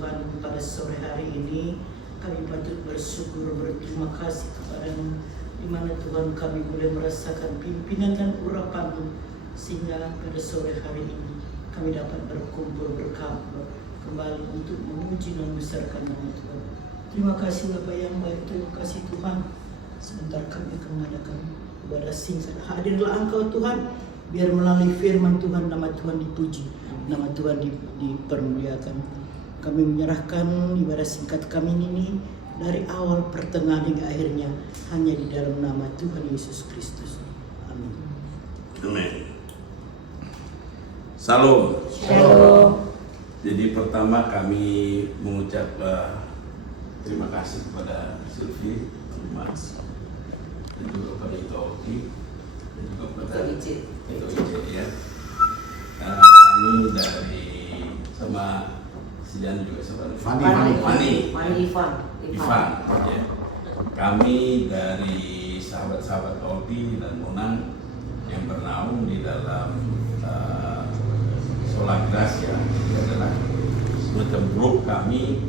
Tuhan, pada sore hari ini kami patut bersyukur, berterima kasih kepada-Mu, di mana Tuhan kami boleh merasakan pimpinan dan urapan-Mu, sehingga pada sore hari ini kami dapat berkumpul kembali untuk memuji dan membesarkan nama Tuhan. Terima kasih Bapa yang baik, terima kasih Tuhan. Sebentar kami akan mengadakan ibadah singkat. Hadirlah Engkau Tuhan, biar melalui firman Tuhan nama Tuhan dipuji, nama Tuhan dipermuliakan. Kami menyerahkan ibadah singkat kami ini dari awal, pertengahan hingga akhirnya hanya di dalam nama Tuhan Yesus Kristus. Amin. Amin. Salam. Shalom. Jadi pertama kami mengucap terima kasih kepada Sylvie, Mas, dan juga kepada Itoki, dan juga kepada Ito ya. Kami dari sama Sidan juga sama Ivan ya. Kami dari sahabat-sahabat Oki dan Monang yang bernaung di dalam Sola Gracia, adalah semacam grup kami,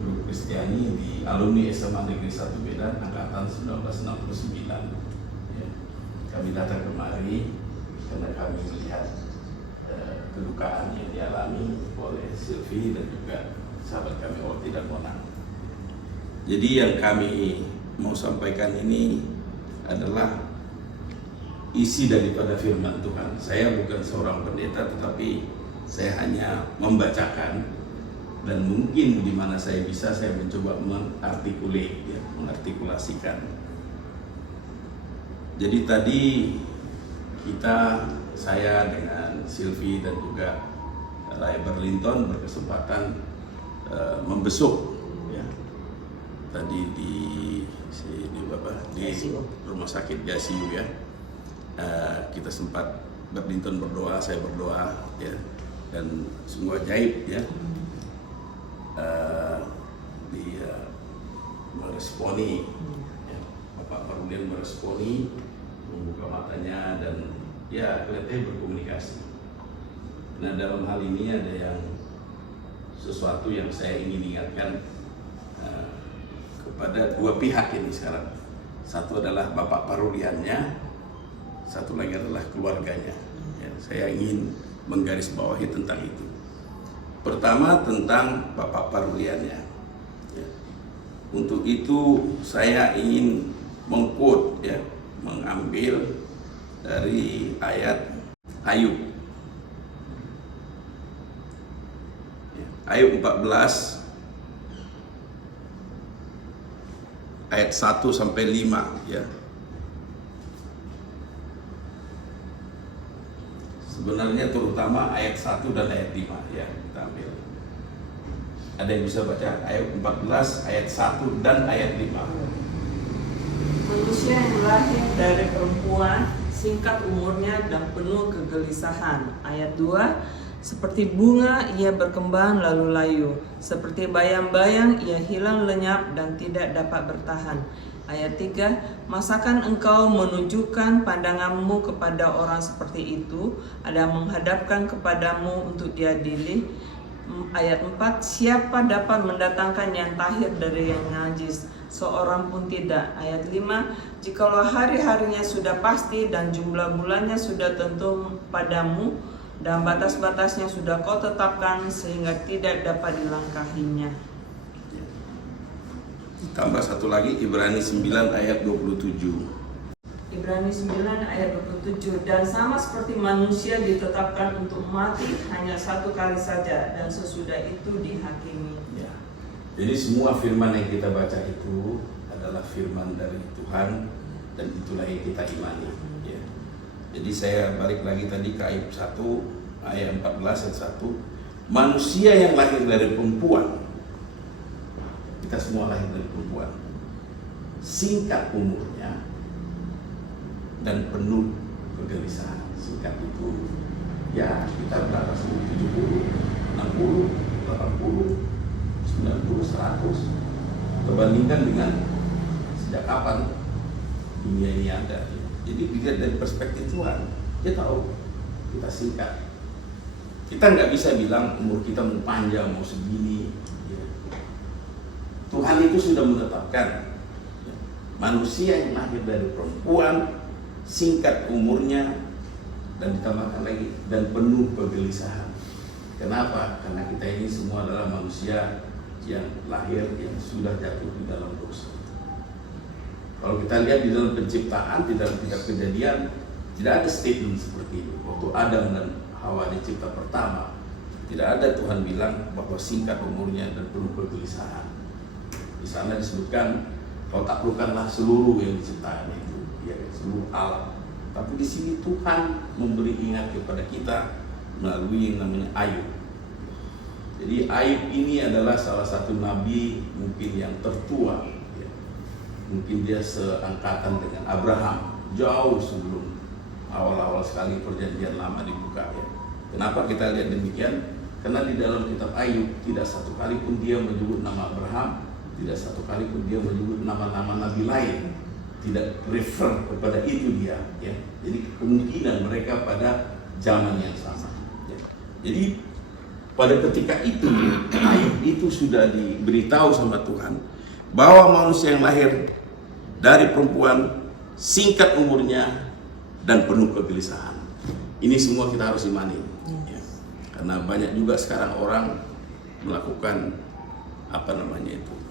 grup Kristiani di alumni SMA Negeri 1 Medan angkatan 1969 ya. Kami datang kemari karena kami melihat kedukaan yang dialami oleh Sylvie dan juga sahabat kami Orti dan Monang. Jadi yang kami mau sampaikan ini adalah isi daripada firman Tuhan. Saya bukan seorang pendeta, tetapi saya hanya membacakan, dan mungkin di mana saya bisa, saya mencoba mengartikulasikan. Jadi tadi saya dengan Sylvie dan juga Ray Berlinton berkesempatan membesuk ya, tadi di rumah sakit GASIU ya. Kita sempat Berlinton berdoa, saya berdoa ya, dan semua ajaib ya. Dia meresponi ya, Bapak Parulian meresponi, membuka matanya, dan ya kelihatannya berkomunikasi. Nah, dalam hal ini ada yang sesuatu yang saya ingin ingatkan kepada dua pihak ini sekarang. Satu adalah Bapak Paruliannya, satu lagi adalah keluarganya ya, saya ingin menggarisbawahi tentang itu. Pertama tentang Bapak Paruliannya ya. Untuk itu saya ingin mengquote ya, mengambil dari ayat Ayub ya, Ayub 14 ayat 1 sampai 5 ya. Sebenarnya terutama ayat 1 dan ayat 5 ya, kita ambil. Ada yang bisa baca ayat 14, ayat 1 dan ayat 5. Manusia yang lahir dari perempuan, singkat umurnya dan penuh kegelisahan. Ayat 2, seperti bunga ia berkembang lalu layu, seperti bayang-bayang ia hilang lenyap dan tidak dapat bertahan. Ayat 3, masakan engkau menunjukkan pandanganmu kepada orang seperti itu, ada menghadapkan kepadamu untuk diadili. Ayat 4, siapa dapat mendatangkan yang tahir dari yang najis? Seorang pun tidak. Ayat 5, jikalau hari-harinya sudah pasti dan jumlah bulannya sudah tentu padamu, dan batas-batasnya sudah kau tetapkan sehingga tidak dapat dilangkahinya. Tambah satu lagi, Ibrani 9 ayat 27. Ibrani 9 ayat 27, dan sama seperti manusia ditetapkan untuk mati hanya satu kali saja, dan sesudah itu dihakimi. Ya. Jadi semua firman yang kita baca itu adalah firman dari Tuhan, dan itulah yang kita imani ya. Jadi saya balik lagi tadi ke Ayub 1 ayat 14 ayat 1, manusia yang lahir dari perempuan, kita semua lahir dari perempuan, singkat umurnya dan penuh kegelisahan. Singkat itu ya kita berapa, 70, 60, 80, 90, 100, terbandingkan dengan sejak kapan dunia ini ada. Jadi dilihat dari perspektif Tuhan, kita tahu kita singkat. Kita nggak bisa bilang umur kita mau panjang, mau segini. Tuhan itu sudah menetapkan manusia yang lahir dari perempuan, singkat umurnya, dan ditambahkan lagi, dan penuh kegelisahan. Kenapa? Karena kita ini semua adalah manusia yang lahir, yang sudah jatuh di dalam dosa. Kalau kita lihat di dalam penciptaan, di dalam kitab Kejadian, tidak ada statement seperti itu. Waktu Adam dan Hawa dicipta pertama, tidak ada Tuhan bilang bahwa singkat umurnya dan penuh kegelisahan. Di sana disebutkan, kau taklukkanlah seluruh yang diciptakan itu, ya, seluruh alam. Tapi di sini Tuhan memberi ingat kepada kita melalui yang namanya Ayub. Jadi Ayub ini adalah salah satu nabi mungkin yang tertua, ya. Mungkin dia seangkatan dengan Abraham, jauh sebelum awal-awal sekali perjanjian lama dibuka, ya. Kenapa kita lihat demikian? Karena di dalam kitab Ayub tidak satu kali pun dia menyebut nama Abraham, tidak satu kali pun dia menyebut nama-nama nabi lain, tidak refer kepada itu dia, ya. Jadi kemungkinan mereka pada zaman yang sama, ya. Jadi pada ketika itu Ayub itu sudah diberitahu sama Tuhan bahwa manusia yang lahir dari perempuan, singkat umurnya, dan penuh kegelisahan. Ini semua kita harus imani, ya. Karena banyak juga sekarang orang melakukan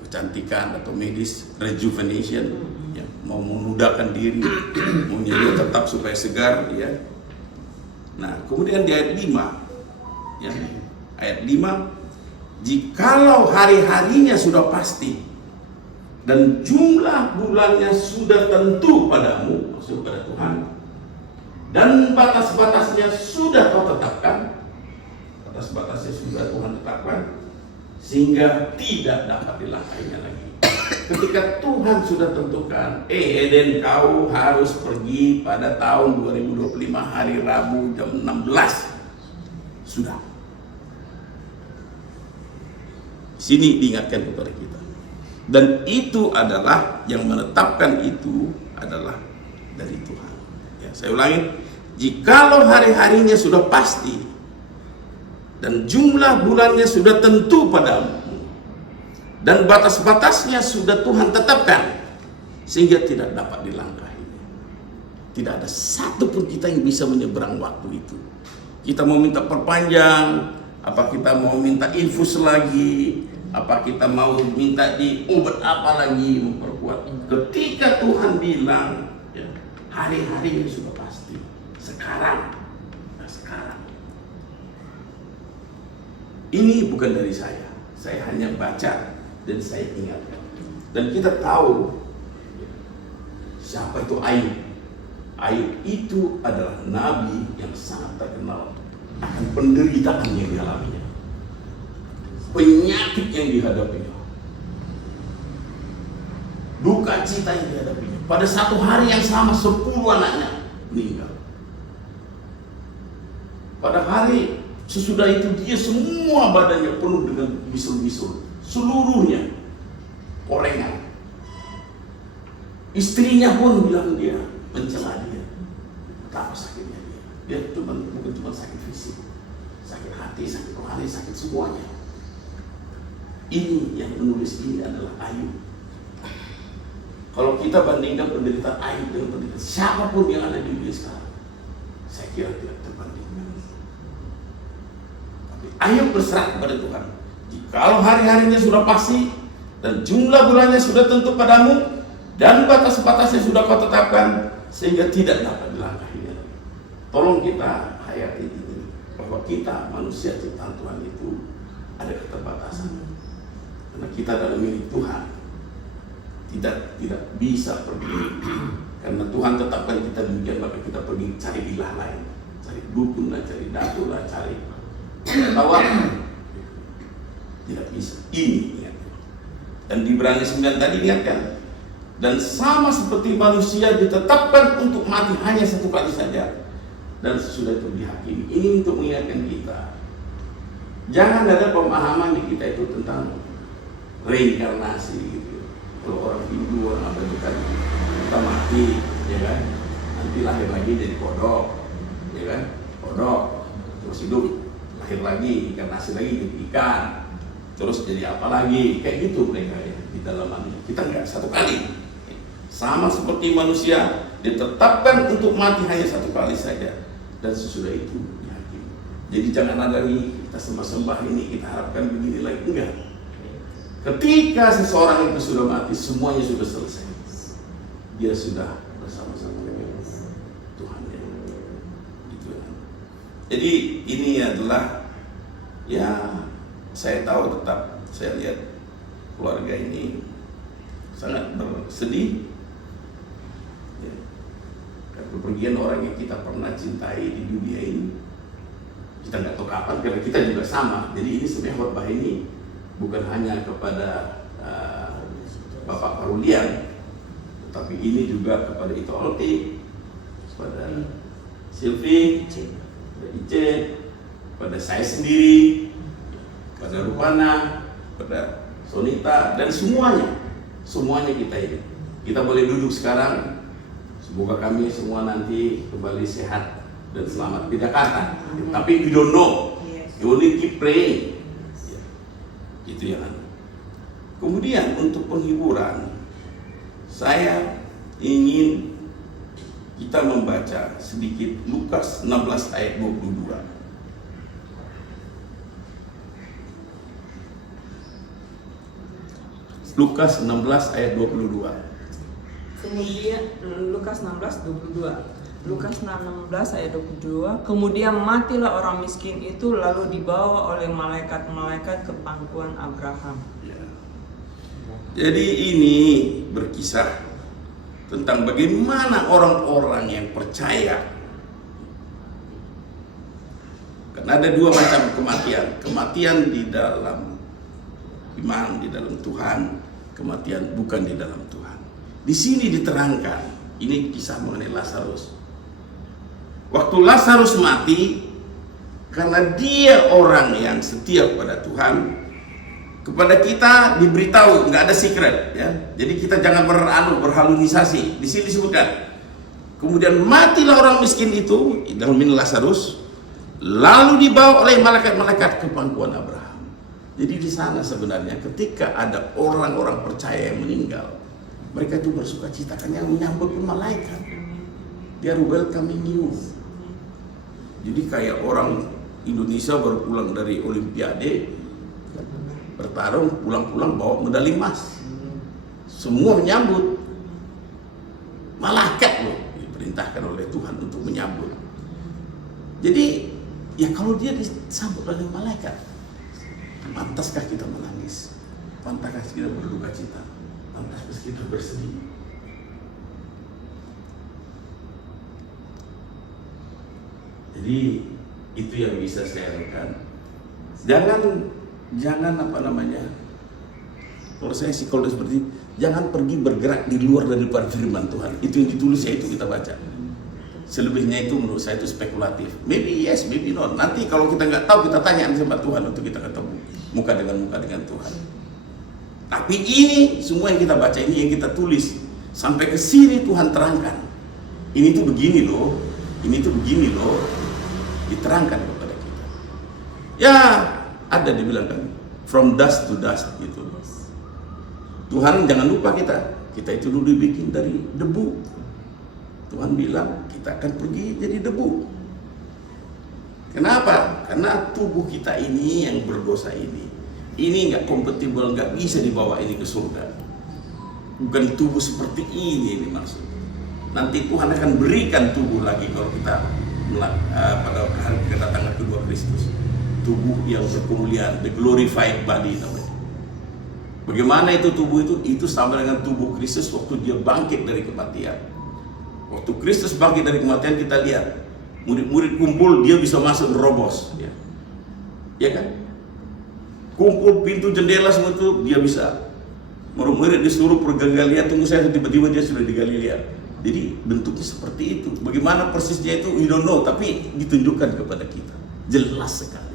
kecantikan atau medis rejuvenation, ya, mau memudahkan diri, mau jadi tetap supaya segar, ya. Nah, kemudian di ayat 5, ya, ayat 5, jikalau hari-harinya sudah pasti dan jumlah bulannya sudah tentu padamu, maksud pada Tuhan, dan batas-batasnya sudah kau tetapkan, batas-batasnya sudah Tuhan tetapkan, sehingga tidak dapat dilangkahinya lagi. Ketika Tuhan sudah tentukan, Eden kau harus pergi pada tahun 2025 hari Rabu jam 16, sudah. Sini diingatkan kepada kita. Dan itu adalah yang menetapkan itu adalah dari Tuhan. Ya, saya ulangi, jikalau hari-harinya sudah pasti dan jumlah bulannya sudah tentu padamu dan batas-batasnya sudah Tuhan tetapkan sehingga tidak dapat dilangkahi. Tidak ada satu pun kita yang bisa menyeberang waktu itu. Kita mau minta perpanjang, apa kita mau minta infus lagi, apa kita mau minta di obat apa lagi memperkuat. Ketika Tuhan bilang, ya, hari-harinya sudah pasti. Sekarang. Nah, sekarang. Ini bukan dari saya hanya baca dan saya ingatkan. Dan kita tahu, ya, siapa itu Ayub. Ayub itu adalah nabi yang sangat terkenal akan penderitaan yang dialaminya, penyakit yang dihadapinya, duka cita yang dihadapinya. Pada satu hari yang sama 10 anaknya meninggal. Pada hari sesudah itu dia semua badannya penuh dengan bisul-bisul, seluruhnya korengan. Istrinya pun bilang dia mencela dia. Betapa sakitnya dia. Dia bukan cuma sakit fisik, sakit hati, sakit rohani, sakit semuanya. Ini yang menulis ini adalah Ayub. Kalau kita bandingkan penderitaan Ayub dengan penderitaan siapapun yang ada di dunia sekarang, saya kira tidak terbandingkan. Tapi Ayub berserah kepada Tuhan. Jikalau hari-harinya sudah pasti dan jumlah bulannya sudah tentu padamu dan batas-batasnya sudah kau tetapkan sehingga tidak dapat dilangkahinya. Tolong kita hayati ini, bahwa kita manusia ciptaan Tuhan itu ada keterbatasan. Karena kita adalah milik Tuhan, tidak bisa pergi. Karena Tuhan tetapkan kita demikian, maka kita pergi cari ilah lain, cari dukun lah, cari datu lah, cari tawaran. Tidak bisa. Ini ingatkan. Dan di Ibrani 9 tadi ingatkan. Dan sama seperti manusia ditetapkan untuk mati hanya satu kali saja, dan sesudah itu dihakimi. Ini untuk mengingatkan kita, jangan ada pemahaman di kita itu tentang reinkarnasi gitu. Kalau orang Hindu, orang apa itu kan kita mati, ya kan, nanti lahir lagi jadi kodok, ya kan, kodok terus hidup, lahir lagi, inkarnasi lagi jadi ikan. terus jadi apa lagi, kayak gitu mereka ya di dalam hal ini. Kita enggak, satu kali. Sama seperti manusia, ditetapkan untuk mati hanya satu kali saja, dan sesudah itu dihakim. Jadi jangan ada lagi kita sembah-sembah ini, kita harapkan begini lagi, enggak. Ketika seseorang itu sudah mati, semuanya sudah selesai. Dia sudah bersama-sama dengan Tuhan. Gitu. Jadi ini adalah, ya saya tahu, tetap saya lihat keluarga ini sangat bersedih. Ya. Kepergian orang yang kita pernah cintai di dunia ini, kita nggak tahu kapan, karena kita juga sama. Jadi ini sebenarnya khotbah ini bukan hanya kepada Bapak Parulian, tetapi ini juga kepada Ito Olti, kepada Silvi, kepada Ice, kepada saya sendiri, kepada Rupana, kepada Sonita, dan semuanya kita ini. Kita boleh duduk sekarang. Semoga kami semua nanti kembali sehat dan selamat di Jakarta. Tapi we don't know. You only keep praying. Itu yang ada. Kemudian untuk penghiburan, saya ingin kita membaca sedikit Lukas 16 ayat 22. Lukas 16 ayat 22. Kemudian Lukas 16:22. Lukas 16 ayat 22. Kemudian matilah orang miskin itu, lalu dibawa oleh malaikat-malaikat ke pangkuan Abraham. Ya. Jadi ini berkisah tentang bagaimana orang-orang yang percaya. Karena ada dua macam kematian. Kematian di dalam iman, di dalam Tuhan. Kematian bukan di dalam Tuhan. Di sini diterangkan, ini kisah mengenai Lazarus. Waktu Lazarus mati, karena dia orang yang setia kepada Tuhan, kepada kita diberitahu, nggak ada secret, ya. Jadi kita jangan berhalusinasi. Di sini disebutkan, kemudian matilah orang miskin itu, dalam ini Lazarus, lalu dibawa oleh malaikat-malaikat ke pangkuan Abraham. Jadi di sana sebenarnya ketika ada orang-orang percaya yang meninggal, mereka itu bersuka cita, kan yang menyambut pun malaikat. Dia welcoming you. Jadi kayak orang Indonesia baru pulang dari Olimpiade, bertarung, pulang-pulang bawa medali emas. Semua menyambut. Malaikat loh, diperintahkan oleh Tuhan untuk menyambut. Jadi ya kalau dia disambut oleh malaikat, pantaskah kita menangis? Pantaskah kita berduka cita? Pantaskah kita bersedih? Jadi itu yang bisa saya lakukan. Jangan apa namanya? Kalau saya psikolog seperti ini, jangan pergi bergerak di luar daripada firman Tuhan. Itu yang ditulis, ya itu kita baca. Selebihnya itu menurut saya itu spekulatif. Maybe yes, maybe not. Nanti kalau kita nggak tahu, kita tanya sama Tuhan untuk kita ketemu muka dengan Tuhan. Tapi ini semua yang kita baca, ini yang kita tulis, sampai ke sini Tuhan terangkan. Ini tuh begini loh, ini tuh begini loh, diterangkan kepada kita. Ya, ada dibilang kan, from dust to dust gitu. Tuhan jangan lupa kita itu dulu dibikin dari debu. Tuhan bilang kita akan pergi jadi debu. Kenapa? Karena tubuh kita ini yang berdosa ini nggak kompatibel, nggak bisa dibawa ini ke surga. Bukan tubuh seperti ini dimaksud. Nanti Tuhan akan berikan tubuh lagi kalau kita pada hari kedatangan kedua Kristus, tubuh yang berkemuliaan, the glorified body namanya. Bagaimana itu tubuh itu sama dengan tubuh Kristus waktu dia bangkit dari kematian. Waktu Kristus bangkit dari kematian, kita lihat murid-murid kumpul, dia bisa masuk nerobos, ya kan? Kumpul pintu jendela semua itu dia bisa. Murid-murid disuruh pergi Galilea, tunggu saya, tiba-tiba dia sudah di Galilea. Jadi bentuknya seperti itu. Bagaimana persisnya itu we don't know, tapi ditunjukkan kepada kita jelas sekali.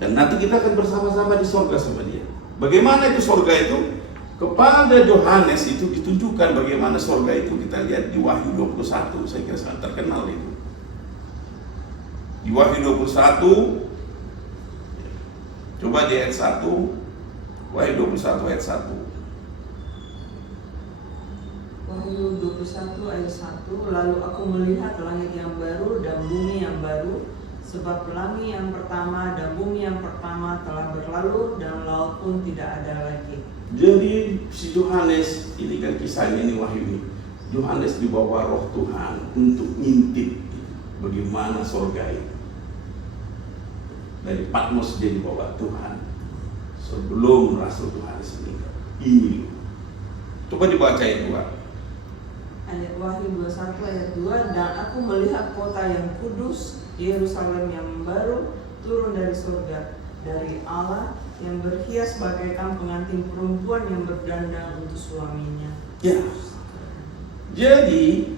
Dan nanti kita akan bersama-sama di surga sama dia. Bagaimana itu surga itu? Kepada Yohanes itu ditunjukkan bagaimana surga itu. Kita lihat di Wahyu 21, saya kira sangat terkenal itu. Di Wahyu 21 Coba di ayat 1, Wahyu 21 ayat 1. Wahyu 21 ayat 1, lalu aku melihat langit yang baru dan bumi yang baru, sebab langit yang pertama dan bumi yang pertama telah berlalu dan laut pun tidak ada lagi. Jadi si Yohanes, ini kan kisahnya ini Wahyu ini. Yohanes dibawa Roh Tuhan untuk ngintip bagaimana surga itu. Dari Patmos dia dibawa Tuhan sebelum Rasul Yohanes meninggal. Ini coba dibaca ayat 2. Ayat Wahyu 21 ayat 2, dan aku melihat kota yang kudus, Yerusalem yang baru, turun dari surga, dari Allah, yang berhias bagaikan pengantin perempuan yang berdandang untuk suaminya. Ya. Jadi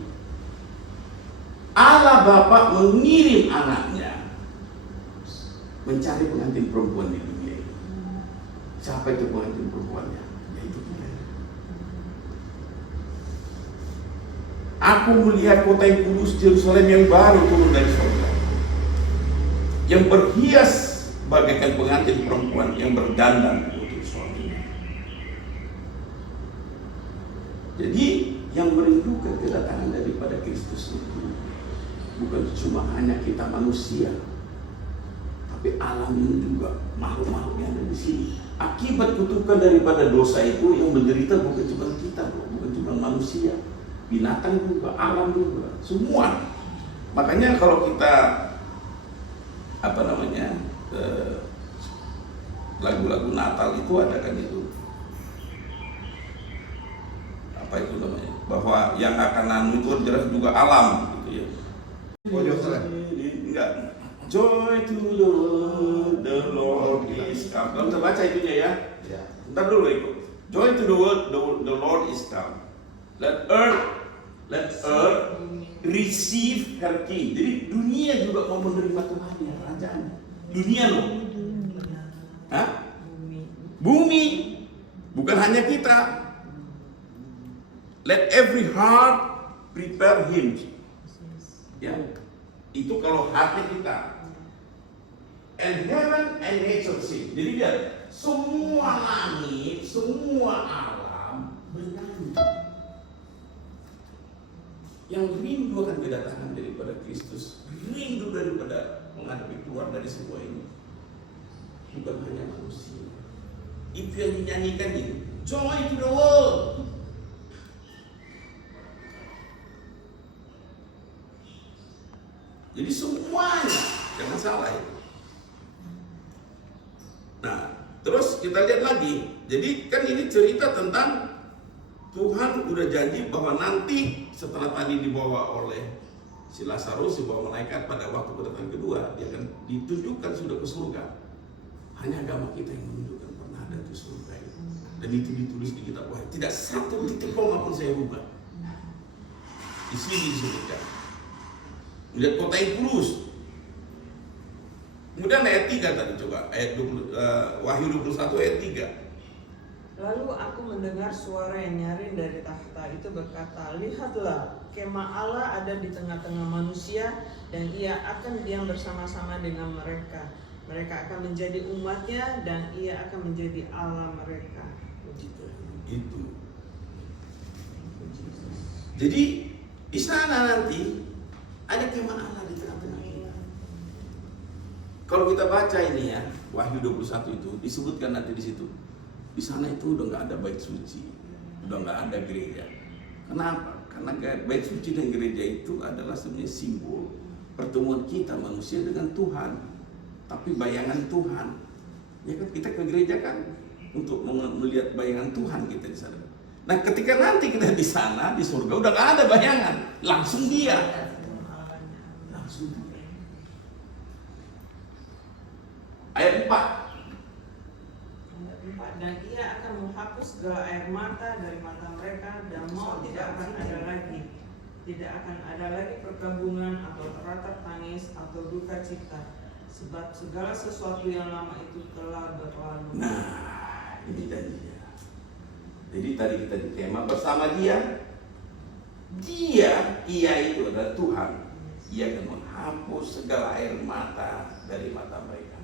Allah Bapa mengirim anaknya mencari pengantin perempuan di dunia ini. Siapa itu pengantin perempuannya? Yaitu kita. Aku melihat kota yang kudus, Yerusalem yang baru turun dari surga, yang berhias bagaikan pengantin perempuan yang berdandang untuk suaminya. Jadi yang merindukan kedatangan daripada Kristus itu bukan cuma hanya kita manusia, tapi alam ini juga, makhluk-makhluk yang ada di sini. Akibat kutukan daripada dosa itu yang menderita bukan cuma kita, bukan cuma manusia, binatang juga, alam juga, semua. Makanya kalau kita lagu-lagu Natal itu ada kan itu, apa itu namanya, bahwa yang akan nanu itu jelas juga alam gitu ya. Enggak. Joy to the Lord is come. Kamu bisa baca itunya ya. Ntar dulu ikut. Joy to the world, the Lord is come. Let earth receive her king. Jadi dunia juga mau menerima Tuhannya, rajanya. Dunia loh. Hah? Bumi. Bukan hanya kita. Let every heart prepare him. Ya. Itu kalau hati kita. And heaven and nature sing. Jadi lihat, semua langit, semua alam bernyanyi. Yang rindu akan kedatangan daripada Kristus, rindu daripada menghadapi keluar dari semua ini, bukan hanya manusia. Itu yang dinyanyikan ini, joy to the world. Jadi semuanya, jangan salah itu. Nah, terus kita lihat lagi. Jadi kan ini cerita tentang Tuhan udah janji bahwa nanti setelah tadi dibawa oleh si Lazarus, dibawa malaikat pada waktu kedatangan kedua, dia akan ditunjukkan sudah ke surga. Hanya agama kita yang menunjukkan pernah ada di surga itu. Dan itu ditulis di kitab Wahyu. Tidak satu titik koma pun saya rubah. Di sini disebutkan. Melihat kota yang kudus. Kemudian ayat 3 tadi coba, ayat 20, Wahyu 21 ayat 3. Lalu aku mendengar suara yang nyaring dari tahta itu berkata, lihatlah, kemah Allah ada di tengah-tengah manusia dan ia akan diam bersama-sama dengan mereka. Mereka akan menjadi umatnya dan ia akan menjadi Allah mereka. Itu. Jadi di sana nanti ada kemah Allah di tengah-tengah kita. Kalau kita baca ini ya, Wahyu 21 itu disebutkan nanti di situ. Di sana itu udah nggak ada bait suci, udah nggak ada gereja. Kenapa? Karena bait suci dan gereja itu adalah sebenarnya simbol pertemuan kita manusia dengan Tuhan. Tapi bayangan Tuhan, ya kan kita ke gereja kan untuk melihat bayangan Tuhan kita di sana. Nah, ketika nanti kita di sana di surga udah nggak ada bayangan, langsung dia. Langsung dia. Ayat 4. Dan ia akan menghapus segala air mata dari mata mereka dan maut tidak akan ada lagi. Tidak akan ada lagi perkabungan atau ratap tangis atau duka cita, sebab segala sesuatu yang lama itu telah berlalu. Nah, ini janjinya. Jadi tadi kita di tema bersama dia. Ia itu adalah Tuhan. Ia akan menghapus segala air mata dari mata mereka.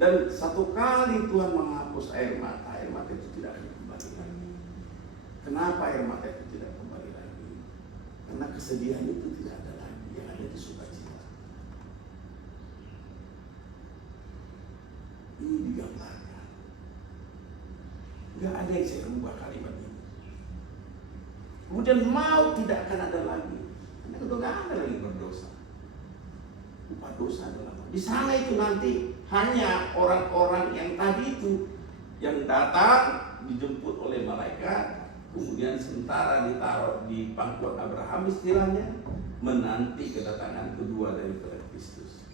Dan satu kali Tuhan menghapus air mata itu tidak akan kembali lagi. Kenapa air mata itu tidak kembali lagi? Karena kesedihan itu tidak ada lagi, yang ada di sukacita. Ini digambarkan. Gak ada yang saya rubah kalimat ini. Kemudian maut tidak akan ada lagi. Karena itu gak ada lagi berdosa. Upah dosa adalah maut. Di sana itu nanti hanya orang-orang yang tadi itu yang datang dijemput oleh malaikat, kemudian sementara ditaruh di pangkuan Abraham istilahnya, menanti kedatangan kedua daripada Kristus.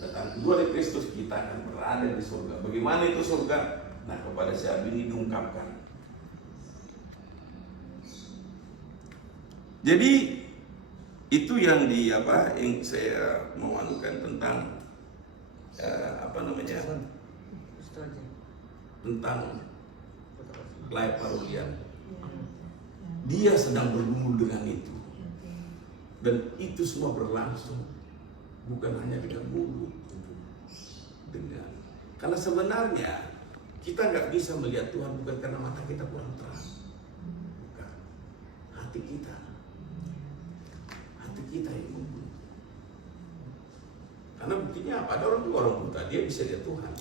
Kedatangan kedua dari Kristus, kita akan berada di surga. Bagaimana itu surga? Nah, kepada saya ini diungkapkan. Jadi itu yang yang saya mau anukan tentang tentang Clive Parulian. Dia sedang bergumul dengan itu, dan itu semua berlangsung bukan hanya dengan mulut, karena sebenarnya kita nggak bisa melihat Tuhan bukan karena mata kita kurang terang, bukan, hati kita yang membunuh. Karena buktinya apa? Ada orang buta dia bisa lihat Tuhan.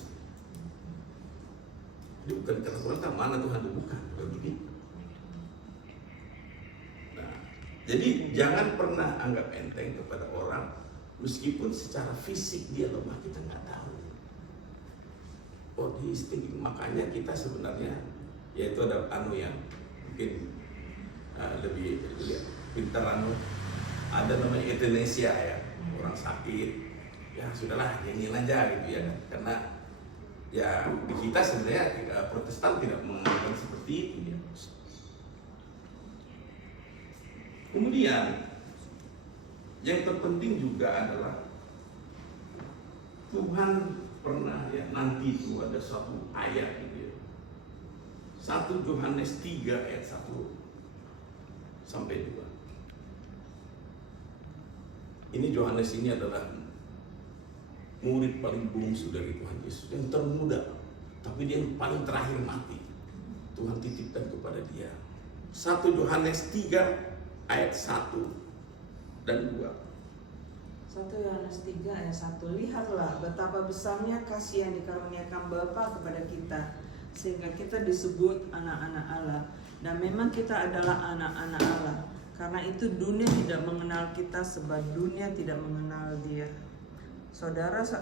Jadi bukan karena kurang tahu mana Tuhan itu, bukan begitu. Nah, jadi jangan pernah anggap enteng kepada orang, meskipun secara fisik dia lemah, kita nggak tahu. Oh, dia thinking. Makanya kita sebenarnya, yaitu ada yang mungkin lebih pintar ada namanya euthanasia ya, orang sakit, ya sudahlah nyanyiin aja gitu ya, karena ya di kita sebenarnya Protestan tidak menganggap seperti itu ya. Kemudian yang terpenting juga adalah Tuhan pernah ya, nanti itu ada suatu ayat gitu ya, 1 Yohanes 3 ayat 1 sampai 2. Ini Yohanes ini adalah murid paling bungsu dari Tuhan Yesus, yang termuda, tapi dia yang paling terakhir mati. Tuhan titipkan kepada dia. 1 Yohanes 3 ayat 1 dan 2. 1 Yohanes 3 ayat 1. Lihatlah betapa besarnya kasih yang dikaruniakan Bapa kepada kita, sehingga kita disebut anak-anak Allah. Dan memang kita adalah anak-anak Allah. Karena itu dunia tidak mengenal kita, sebab dunia tidak mengenal Dia.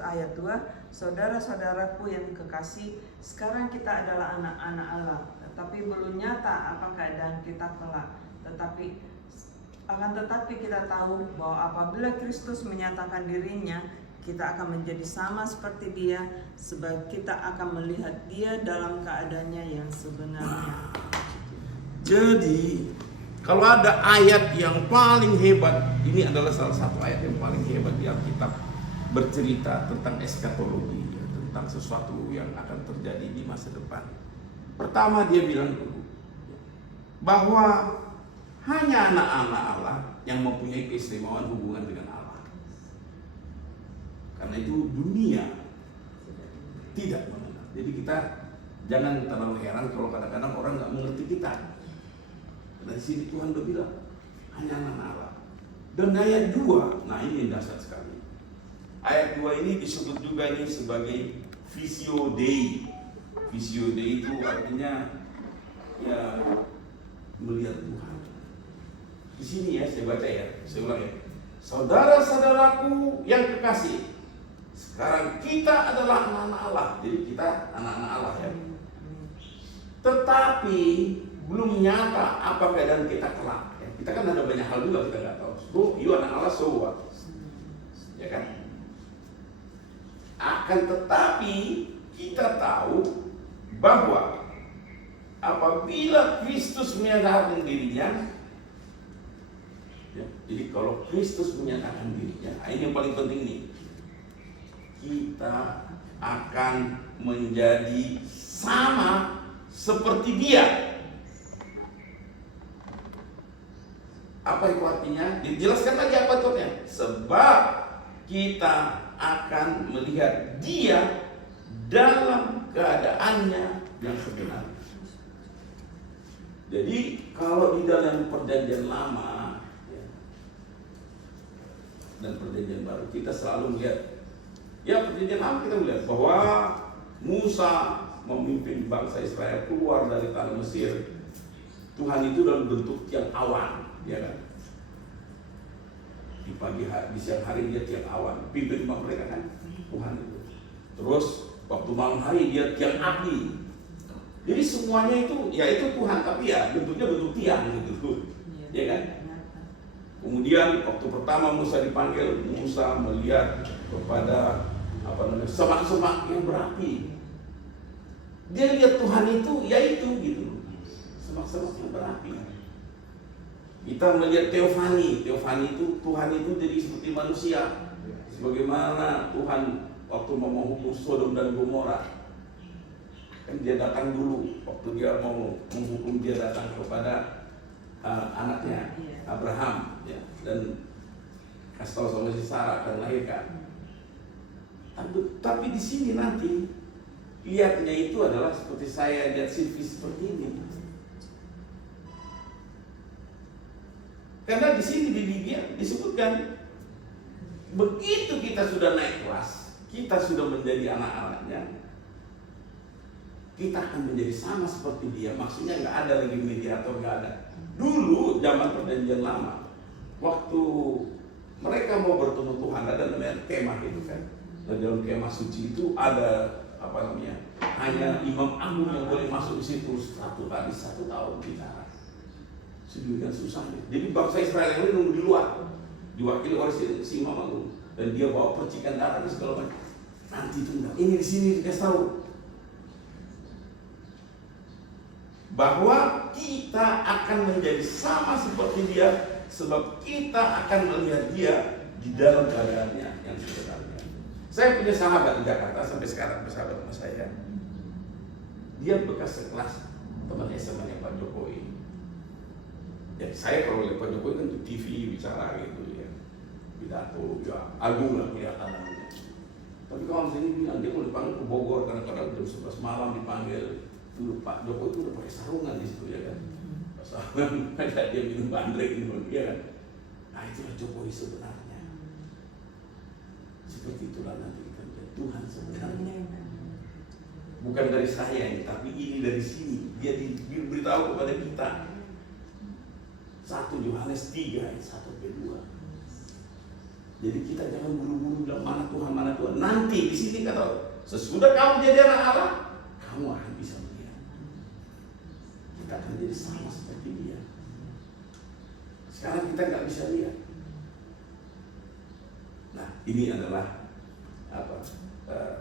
Ayat 2, saudara-saudaraku yang kekasih, sekarang kita adalah anak-anak Allah, tetapi belum nyata apa keadaan kita kelak. Tetapi kita tahu bahwa apabila Kristus menyatakan dirinya, kita akan menjadi sama seperti Dia, sebab kita akan melihat Dia dalam keadaannya yang sebenarnya. Jadi kalau ada ayat yang paling hebat, ini adalah salah satu ayat yang paling hebat di Alkitab, bercerita tentang eskatologi, ya, tentang sesuatu yang akan terjadi di masa depan. Pertama dia bilang dulu bahwa hanya anak-anak Allah yang mempunyai keistimewaan hubungan dengan Allah. Karena itu dunia tidak mengenal. Jadi kita jangan terlalu heran kalau kadang-kadang orang nggak mengerti kita. Dari sini Tuhan udah bilang hanya anak Allah. Dan ayat 2, nah ini dasar sekali. Ayat 2 ini disebut juga ini sebagai Visio Dei. Visio Dei itu artinya ya melihat Tuhan. Di sini ya saya baca ya, saya ulang ya. Saudara-saudaraku yang kekasih, sekarang kita adalah anak-anak Allah. Jadi kita anak-anak Allah ya. Tetapi belum nyata apa keadaan kita kelak. Ya, kita kan ada banyak hal juga kita nggak tahu. Oh, iya anak Allah, so what? Ya kan? Akan tetapi kita tahu bahwa apabila Kristus menyatakan dirinya, ya, jadi kalau Kristus menyatakan dirinya, ini yang paling penting nih, kita akan menjadi sama seperti Dia. Apa itu artinya? Dijelaskan lagi apa itu artinya? Sebab kita akan melihat dia dalam keadaannya yang sebenarnya. Jadi kalau di dalam perjanjian lama dan perjanjian baru kita selalu melihat, ya perjanjian lama kita melihat bahwa Musa memimpin bangsa Israel keluar dari tanah Mesir. Tuhan itu dalam bentuk tiang awan, ya kan? Di pagi hari, di siang hari dia tiang awan, pimpin umat mereka kan, Tuhan itu. Terus waktu malam hari dia tiang api. Jadi semuanya itu, ya itu Tuhan, tapi ya bentuknya bentuk tiang gitu, ya kan? Kemudian waktu pertama Musa dipanggil, Musa melihat kepada semak-semak yang berapi. Dia lihat Tuhan itu, ya itu gitu, semak-semak yang berapi. Kita melihat teofani itu Tuhan itu jadi seperti manusia, sebagaimana Tuhan waktu mau menghukum Sodom dan Gomora. Kan dia datang dulu, waktu dia mau menghukum dia datang kepada anaknya Abraham, ya, dan kasih tahu sama si Sarah akan melahirkan. Tapi di sini nanti lihatnya itu adalah seperti saya lihat CV seperti ini. Karena di sini di Biblia disebutkan begitu kita sudah naik kelas, kita sudah menjadi anak-anaknya, kita akan menjadi sama seperti dia. Maksudnya nggak ada lagi mediator, nggak ada. Dulu zaman perjanjian lama, waktu mereka mau bertemu Tuhan, ada namanya kemah itu kan. Dan dalam kemah suci itu ada hanya imam agung yang boleh masuk di situ 1 tahun bicara. Sedemikian susahnya. Jadi bangsa Israel yang nunggu di luar, diwakili oleh si imam agung, dan dia bawa percikan darah dan segala macam. Nanti tunggu, ini di sini dikasih tahu bahwa kita akan menjadi sama seperti dia, sebab kita akan melihat dia di dalam keadaannya yang sebenarnya. Saya punya sahabat di Jakarta sampai sekarang, bersahabat sama saya. Dia bekas sekelas teman SMA-nya Pak Jokowi. Ya, saya kalau lihat Pak Jokowi kan di TV bicara gitu ya, pidato, ya agung lah kelihatan namanya. Tapi kawan saya ini bilang dia mau dipanggil ke Bogor, kadang-kadang jam 11 malam dipanggil. Dulu Pak Jokowi itu udah pakai sarungan di situ, ya kan? Sarungan ada dia minum bandrek gitu, ya kan? Nah itulah Jokowi sebenarnya. Seperti itulah nanti kita melihat Tuhan sebenarnya. Bukan dari saya ini, tapi ini dari sini. Dia diberitahu kepada kita. 1 Yohanes 3 ayat 1-2. Jadi kita jangan buru-buru bilang mana Tuhan. Nanti di sini kata, sesudah kamu jadi anak Allah, kamu akan bisa melihat. Kita akan jadi sama seperti dia. Sekarang kita nggak bisa lihat. Nah, ini adalah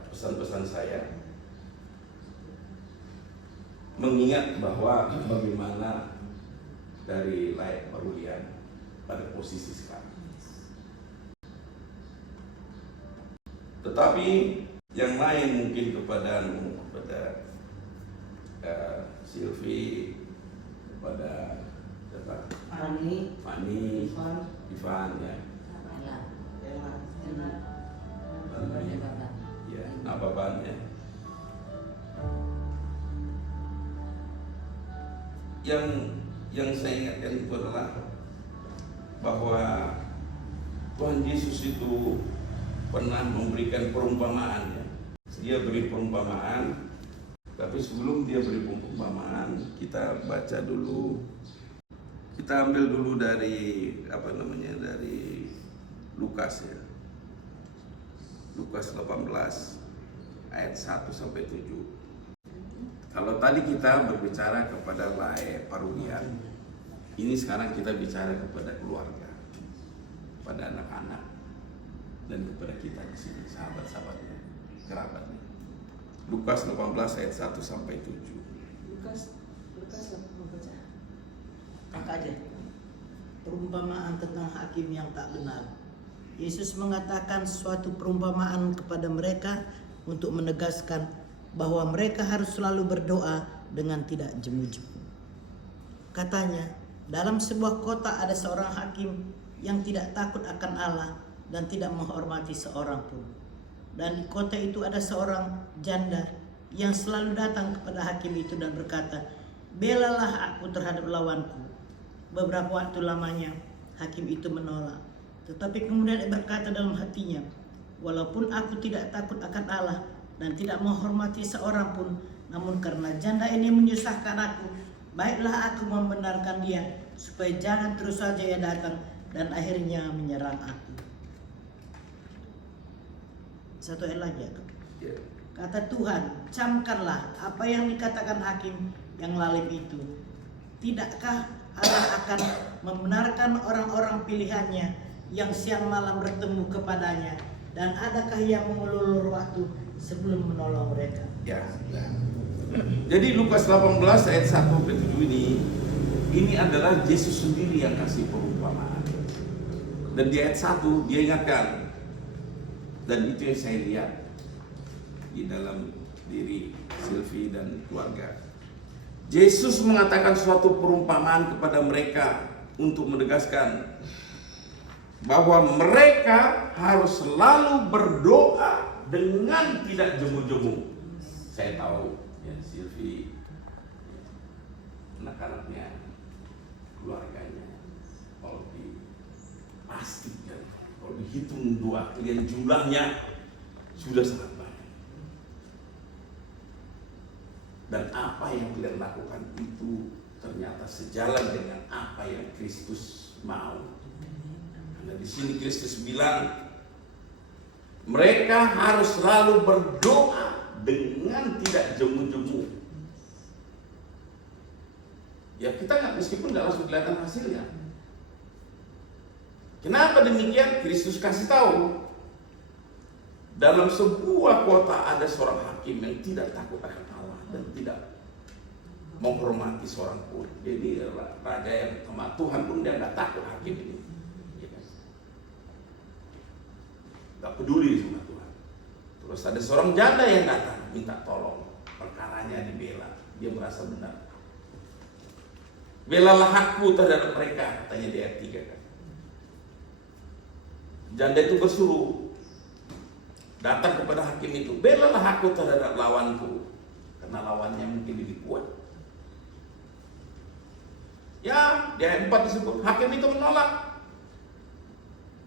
pesan-pesan saya, mengingat bahwa bagaimana dari Layak Parulian pada posisi sekarang. Tetapi yang lain mungkin kepada Silvi, kepada Fani, Ivan, ya. Ya, Nababan, ya. Yang saya ingatkan itu adalah bahwa Tuhan Yesus itu pernah memberikan perumpamaan, ya. Dia beri perumpamaan, tapi sebelum dia beri perumpamaan, kita baca dulu. Kita ambil dulu dari dari Lukas, ya. Lukas 18 ayat 1-7. Kalau tadi kita berbicara kepada Layak Parulian, ini sekarang kita bicara kepada keluarga, pada anak-anak, dan kepada kita di sini, sahabat-sahabatnya, kerabatnya. Lukas 18 ayat 1-7. Lukas baca. Angka aja. Perumpamaan tentang hakim yang tak benar. Yesus mengatakan suatu perumpamaan kepada mereka untuk menegaskan bahwa mereka harus selalu berdoa dengan tidak jemu-jemu. Katanya, dalam sebuah kota ada seorang hakim yang tidak takut akan Allah dan tidak menghormati seorang pun. Dan di kota itu ada seorang janda yang selalu datang kepada hakim itu dan berkata, belalah aku terhadap lawanku. Beberapa waktu lamanya hakim itu menolak. Tetapi kemudian ia berkata dalam hatinya, walaupun aku tidak takut akan Allah dan tidak menghormati seorang pun, namun karena janda ini menyusahkan aku, baiklah aku membenarkan dia, supaya jangan terus saja ia datang dan akhirnya menyerang aku. Satu ayat lagi. Ya. Kata Tuhan, camkanlah apa yang dikatakan hakim yang lalim itu. Tidakkah Allah akan membenarkan orang-orang pilihannya yang siang malam bertemu kepadanya, dan adakah yang mengulur waktu sebelum menolong mereka? Ya. Jadi Lukas 18 ayat 1-7 ini adalah Yesus sendiri yang kasih perumpamaan. Dan di ayat 1 dia ingatkan, dan itu yang saya lihat di dalam diri Silvi dan keluarga. Yesus mengatakan suatu perumpamaan kepada mereka untuk menegaskan bahwa mereka harus selalu berdoa dengan tidak jemu-jemu. Saya tahu ya, Silvi, anak-anaknya, keluarganya, kalau dipastikan, kalau dihitung doa kalian jumlahnya sudah sangat banyak. Dan apa yang kalian lakukan itu ternyata sejalan dengan apa yang Kristus mau. Karena di sini Kristus bilang mereka harus selalu berdoa dengan tidak jemu-jemu. Ya kita nggak, meskipun nggak langsung kelihatan hasilnya. Kenapa demikian? Kristus kasih tahu, dalam sebuah kota ada seorang hakim yang tidak takut akan Allah dan tidak menghormati seorang pun. Jadi raja yang sama Tuhan pun dia nggak takut hakim ini. Gak peduli sama Tuhan. Terus ada seorang janda yang datang minta tolong, perkaranya dibela, dia merasa benar. Belalah aku terhadap mereka, katanya di ayat 3 kan. Janda itu bersuruh datang kepada hakim itu, belalah aku terhadap lawanku, karena lawannya mungkin lebih kuat. Ya, di ayat 4 disebut hakim itu menolak.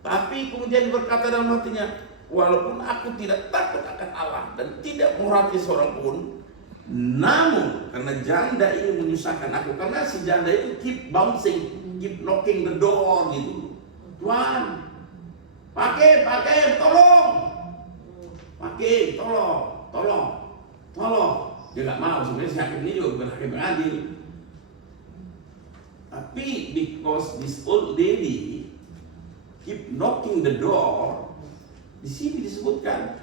Tapi kemudian berkata dalam hatinya, walaupun aku tidak takut akan Allah dan tidak menghormati seorang pun, namun karena janda ini menyusahkan aku, karena si janda itu keep bouncing, keep knocking the door gitu. Tuhan, pakai, tolong, tolong. Dia nggak mau, sebenarnya si hakim ini juga bukan hakim yang adil. Tapi because this old lady keep knocking the door, di sini disebutkan,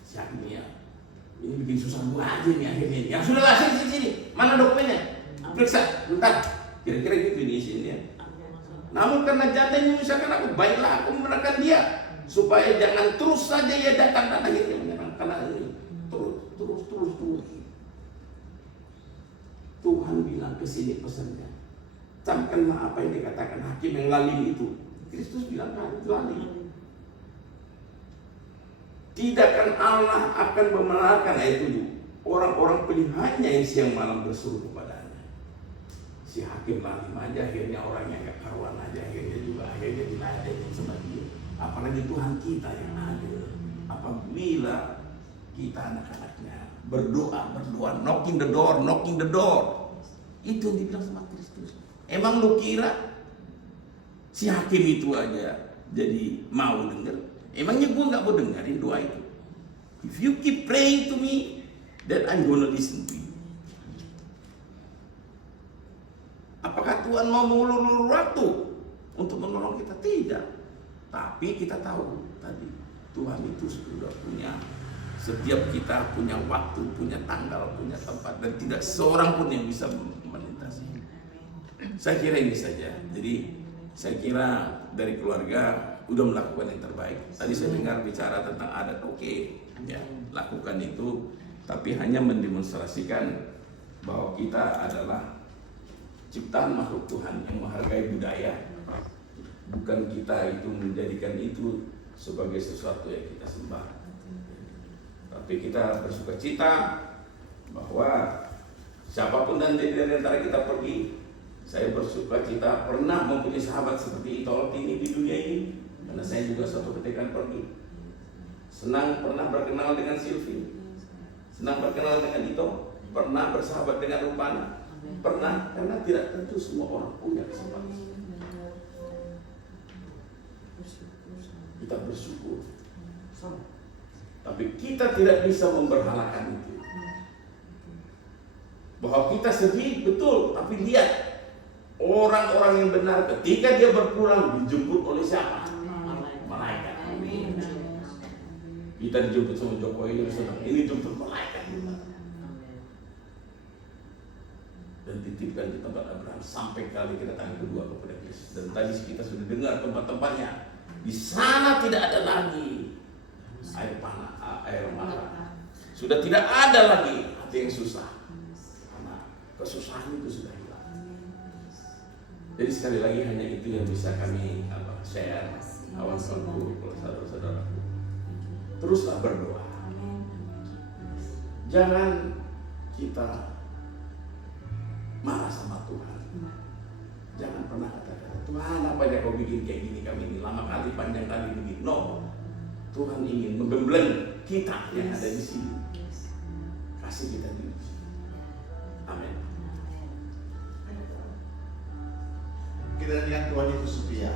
si hakimnya ini bikin susah gua aja nih akhirnya. Ya sudahlah, sini, mana dokumennya? Periksa, bentar. Kira-kira gitu ini isinya. Namun karena janda ini menyusahkan aku, baiklah aku membenarkan dia, supaya jangan terus saja ia datang dan akhirnya menyerang. Karena ini terus. Tuhan bilang ke sini pesannya, camkanlah apa yang dikatakan hakim yang lalim itu. Kristus bilang lalim. Tidakkan Allah akan membenarkan, ayat 7, orang-orang pilihannya yang siang malam berseru kepadanya. Si hakim lalim aja akhirnya orang yang gak karuan aja akhirnya diladenin sama dia. Apalagi Tuhan kita yang adil. Apabila kita anak-anaknya berdoa, knocking the door. Itu yang dibilang sama Kristus. Emang lu kira si hakim itu aja jadi mau dengar? Emangnya gue gak mau dengerin doa itu? If you keep praying to me, then I'm gonna listen to you. Apakah Tuhan mau mengulur-ulur waktu untuk menolong kita? Tidak. Tapi kita tahu tadi, Tuhan itu sudah punya, setiap kita punya waktu, punya tanggal, punya tempat, dan tidak seorang pun yang bisa melintasi. Saya kira ini saja. Jadi saya kira dari keluarga udah melakukan yang terbaik. Tadi saya dengar bicara tentang adat, oke, ya lakukan itu, tapi hanya mendemonstrasikan bahwa kita adalah ciptaan makhluk Tuhan yang menghargai budaya. Bukan kita itu menjadikan itu sebagai sesuatu yang kita sembah. Tapi kita bersuka cita bahwa siapapun nanti dari antara kita pergi, saya bersuka cita pernah mempunyai sahabat seperti Ito ini di dunia ini, karena saya juga suatu ketika pergi. Senang pernah berkenal dengan Silvi, senang berkenal dengan Ito, pernah bersahabat dengan Rupana, pernah, karena tidak tentu semua orang punya kesempatan. Kita bersyukur, tapi kita tidak bisa memberhalakan itu. Bahwa kita sedih, betul, tapi lihat orang-orang yang benar ketika dia berpulang dijemput oleh siapa? Malaikat. Kita dijemput sama Jokowi, ini dijemput malaikat. Dan titipkan di tempat Abraham sampai kali kedatangan kedua kepada Kristus. Dan tadi kita sudah dengar tempat-tempatnya. Di sana tidak ada lagi air panas, air marah. Sudah tidak ada lagi hati yang susah. Karena kesusahan itu sudah hilang. Jadi sekali lagi hanya itu yang bisa kami share, kawan-kawanku, saudara-saudaraku. Teruslah berdoa. Jangan kita marah sama Tuhan. Jangan pernah katakan, Tuhan apa yang kau bikin kayak gini kami ini lama kali, panjang kali begini. No, Tuhan ingin membelan kita yang ada di sini. Kasih kita di sini. Amin. Kita lihat Tuhan Yesus setia.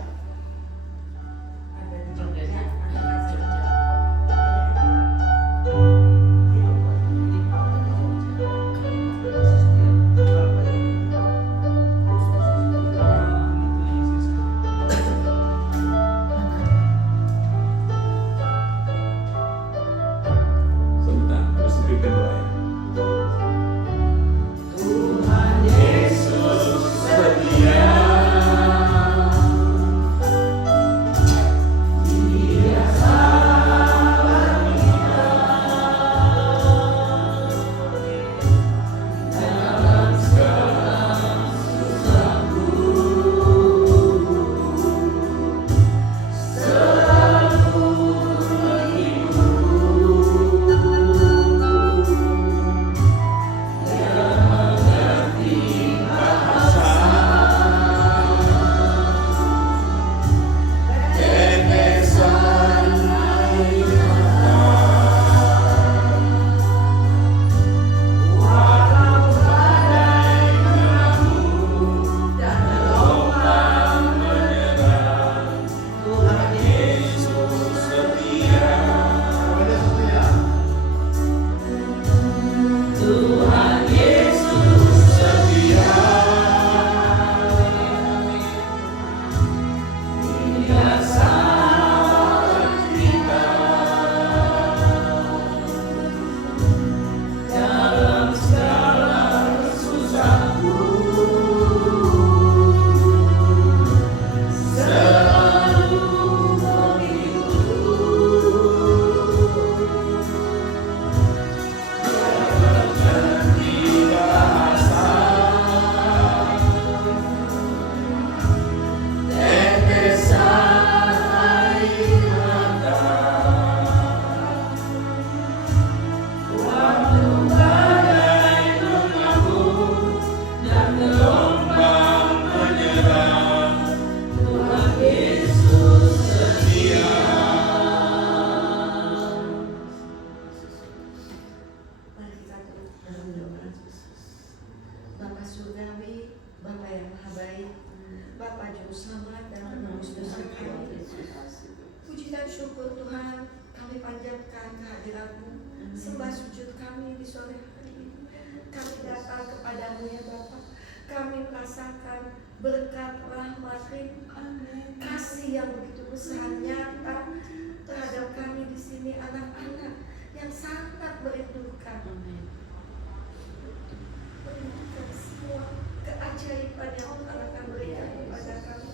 Sembah sujud kami di sore hari ini. Kami datang kepadamu ya Bapa. Kami merasakan berkat rahmat kasih yang begitu besar nyata terhadap kami di sini, anak-anak yang sangat merindukan semua keajaiban yang Tuhan akan berikan kepada kami.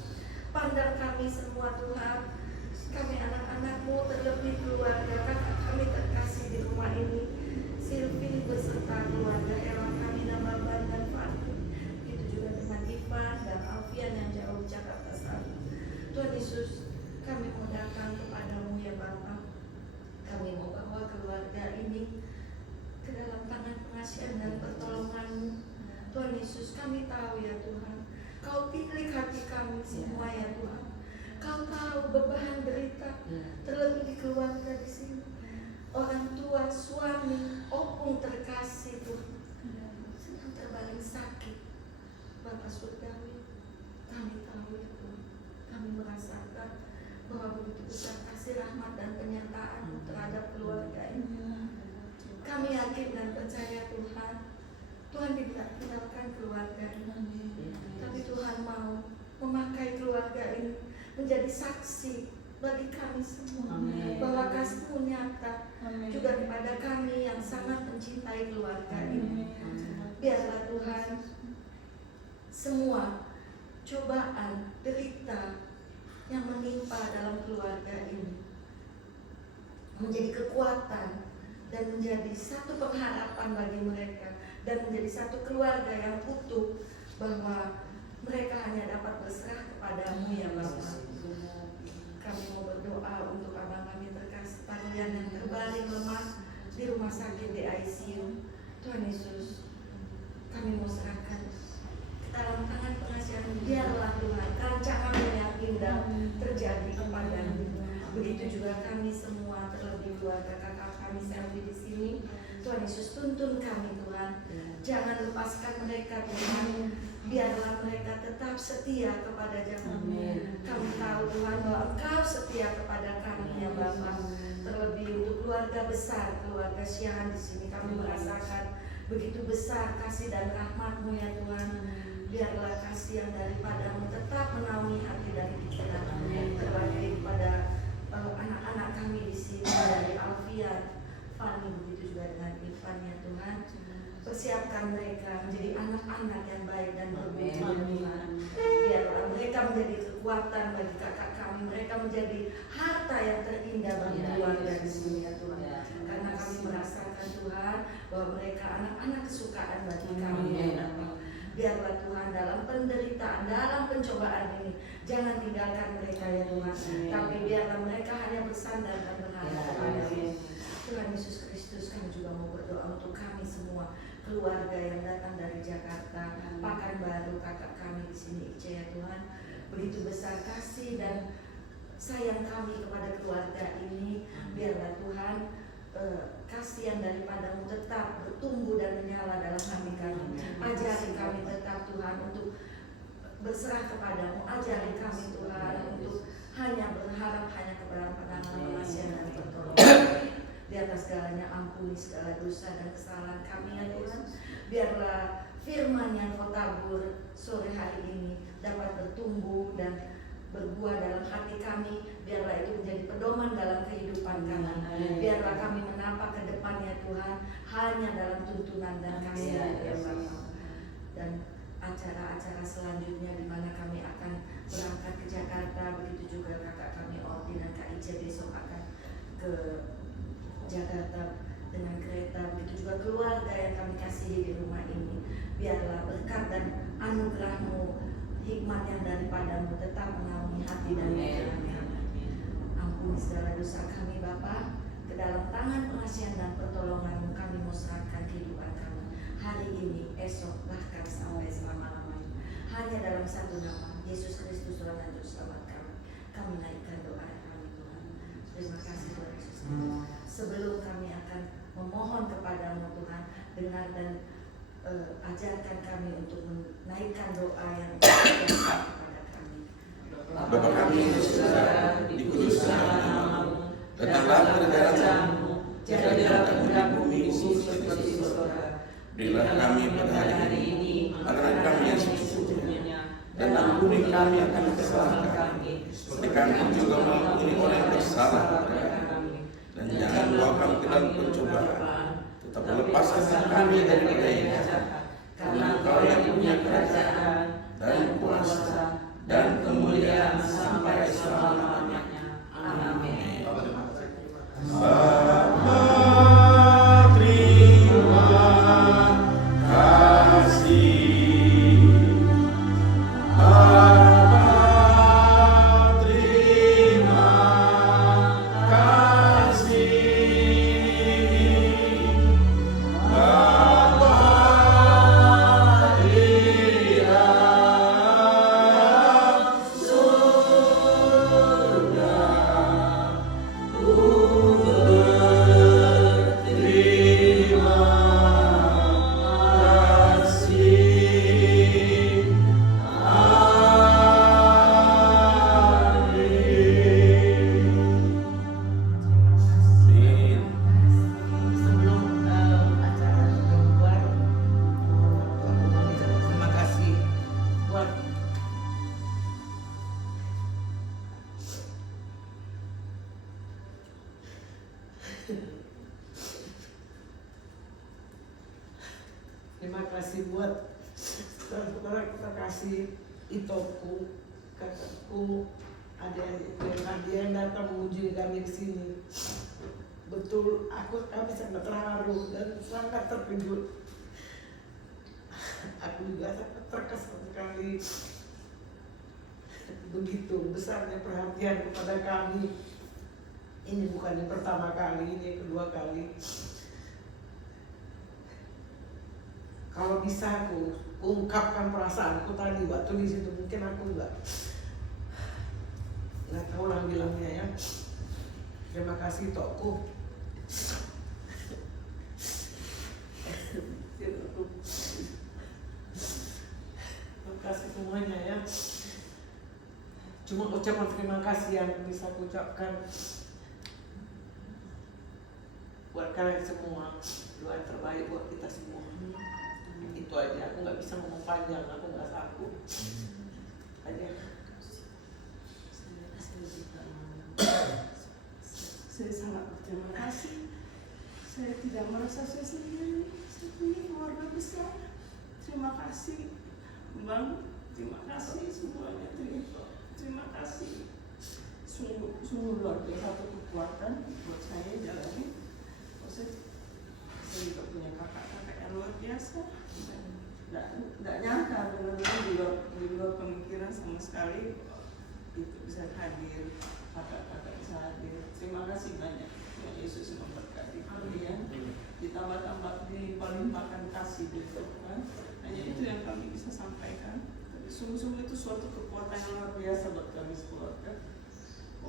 Pandang kami semua Tuhan, kami anak-anak-Mu, terlebih keluarga kakak kami terkasih di rumah ini, Silvi beserta keluarga Ella kami, Namaban dan Fani, begitu juga dengan Ivan dan Alfian yang jauh Jakarta Selatan. Tuhan Yesus, kami mau datang kepadamu pengasihan dan pertolongan-Mu. Tuhan Yesus, kami tahu ya Tuhan, Kau tilik hati kami semua ya Tuhan. Kau tahu beban derita, terlebih di keluarga di sini. Orang tua, suami, opung terkasih Tuhan, sedang terbaring sakit. Bapak Surgawi, kami tahu ya Tuhan, kami merasakan bahwa begitu besar kasih rahmat dan penyertaan terhadap keluarga ini. Kami yakin dan percaya Tuhan, Tuhan tidak tinggalkan keluarga ini, tapi Tuhan mau memakai keluarga ini menjadi saksi bagi kami semua. Amin. Bahwa kasih-Mu nyata juga kepada kami yang sangat mencintai keluarga ini. Biarlah Tuhan semua cobaan, derita yang menimpa dalam keluarga ini menjadi kekuatan dan menjadi satu pengharapan bagi mereka, dan menjadi satu keluarga yang utuh, bahwa mereka hanya dapat berserah kepada-Mu ya Bapa. Kami mau berdoa untuk abang kami terkasih Parian yang terbaring lemah di rumah sakit di ICU. Tuhan Yesus, kami mau serahkan ke dalam tangan pengasihan. Biarlah Tuhan rancangan-Mu yang indah terjadi kepada-Mu. Begitu juga kami semua, terlebih keluarga kakak kami Selvi di sini. Tuhan Yesus, tuntun kami Tuhan. Jangan lepaskan mereka Tuhan. Biarlah mereka tetap setia kepada Jalan-Mu. Kami tahu Tuhan bahwa Engkau setia kepada kami ya Bapa. Terlebih untuk keluarga besar, keluarga Syahan di sini, kami merasakan begitu besar kasih dan rahmat-Mu ya Tuhan. Biarlah kasih yang daripada-Mu tetap menaungi hati dan pikiran. Terlebih kepada anak-anak kami di sini, dari Alfian, Fani, begitu juga dengan Irfan ya Tuhan. Persiapkan mereka menjadi anak-anak yang baik dan berbudi Tuhan. Biarlah mereka menjadi kekuatan bagi kakak kami, mereka menjadi harta yang terindah bagi keluarga di sini ya Tuhan. Karena kami merasakan Tuhan bahwa mereka anak-anak kesukaan bagi kami ya Tuhan. Biarlah Tuhan dalam penderitaan, dalam pencobaan ini, jangan tinggalkan mereka ya Tuhan. Tapi biarlah mereka hanya bersandar dan berharap kepada-Mu. Tuhan Yesus Kristus, kami juga mau berdoa untuk kami semua, keluarga yang datang dari Jakarta, Pekanbaru, kakak kami di sini Ica ya Tuhan. Begitu besar kasih dan sayang kami kepada keluarga ini. Biarlah Tuhan kasih yang daripada-Mu tetap bertumbuh dan menyala dalam hati kami. Ajari kami tetap Tuhan untuk berserah kepada-Mu. Ajari kami Tuhan untuk hanya berharap hanya kepada penanganan pengasihan dan pertolongan. Di atas segalanya ampuni segala dosa dan kesalahan kami ya Tuhan. Biarlah firman yang Kau tabur sore hari ini dapat bertumbuh dan berbuah dalam hati kami. Biarlah itu menjadi pedoman dalam kehidupan kami. Biarlah kami menapak ke depan ya Tuhan hanya dalam tuntunan dan kasih ya Bapa. Dan acara-acara selanjutnya di mana kami akan berangkat ke Jakarta, begitu juga kakak kami Orti dan Kak Ica besok akan ke Jakarta dengan kereta, begitu juga keluarga yang kami kasihi di rumah ini. Biarlah berkat dan anugerah-Mu, hikmat yang daripada-Mu tetap menaungi hati dan pikiran kami. Ampuni segala dosa kami Bapa. Ke dalam tangan pengasihan dan pertolongan-Mu kami mau serahkan kehidupan kami hari ini, esok, bahkan sampai selama-lamanya. Hanya dalam satu nama, Yesus Kristus Tuhan dan Juru Selamat kami. Kami naikkan doa kami Tuhan. Terima kasih Tuhan Yesus. Sebelum kami akan memohon kepada-Mu Tuhan, dengar dan ajarkan kami untuk menaikkan doa yang kepada kami. Bapa kami yang di surga, dikuduskan namamu, datanglah kerajaan-Mu, jadilah kehendak-Mu di bumi seperti di surga. Berilah kami pada hari ini makanan kami yang secukupnya, dan ampuni kami akan kesalahan kami, seperti kami juga mengampuni orang yang bersalah kepada kami. Dan jangan bawa kami ke dalam pencobaan, tetapi lepaskan kami dari yang jahat. Karena Engkau yang punya kerajaan dan kuasa dan kemuliaan sampai selama-lamanya. Amin. Bapa, terima kasih. Bapa, terima kasih. Terima kasih buat terima kasih Itoku, kakakku, adik-adikku yang datang mengunjungi kami di sini. Betul, kami sangat terharu dan sangat terkejut. Aku juga sangat terkesan sekali. Begitu besarnya perhatian kepada kami. Ini bukan yang pertama kali, ini yang kedua kali. Kalau bisa aku ungkapkan perasaanku tadi waktu di situ, mungkin aku nggak tahu lah bilangnya ya. Terima kasih Tokku. Terima kasih semuanya ya. Cuma ucapan terima kasih yang bisa aku ucapkan buat kalian semua. Doa yang terbaik buat kita semua. Itu aja, aku nggak bisa ngomong panjang, aku nggak sanggup. Aja. Saya sangat berterima kasih. Saya tidak merasa saya sendiri. Saya punya keluarga besar. Terima kasih, Bang. Terima kasih semuanya. Terima kasih. Sungguh luar biasa kekuatan buat saya jalani. Saya juga punya kakak-kakak yang luar biasa. Tidak nyangka benar-benar di luar pemikiran sama sekali itu bisa hadir, kakak-kakak bisa hadir. Terima kasih banyak. Tuhan Yesus memberkati kalian. Ditambah-tambah dilimpah-limpahkan kasih dari Tuhan. Hanya itu yang kami bisa sampaikan. Tapi sungguh-sungguh itu suatu kekuatan yang luar biasa buat kami sekeluarga.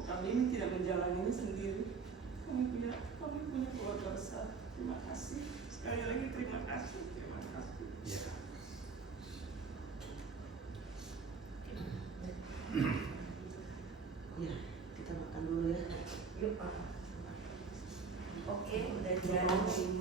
Kami ini tidak menjalaninya sendiri. Kami punya keluarga besar. Terima kasih. Sekali lagi terima kasih. Terima kasih. Ya. Ya, kita makan dulu ya. Yuk, Pak. Oke, udah jadi.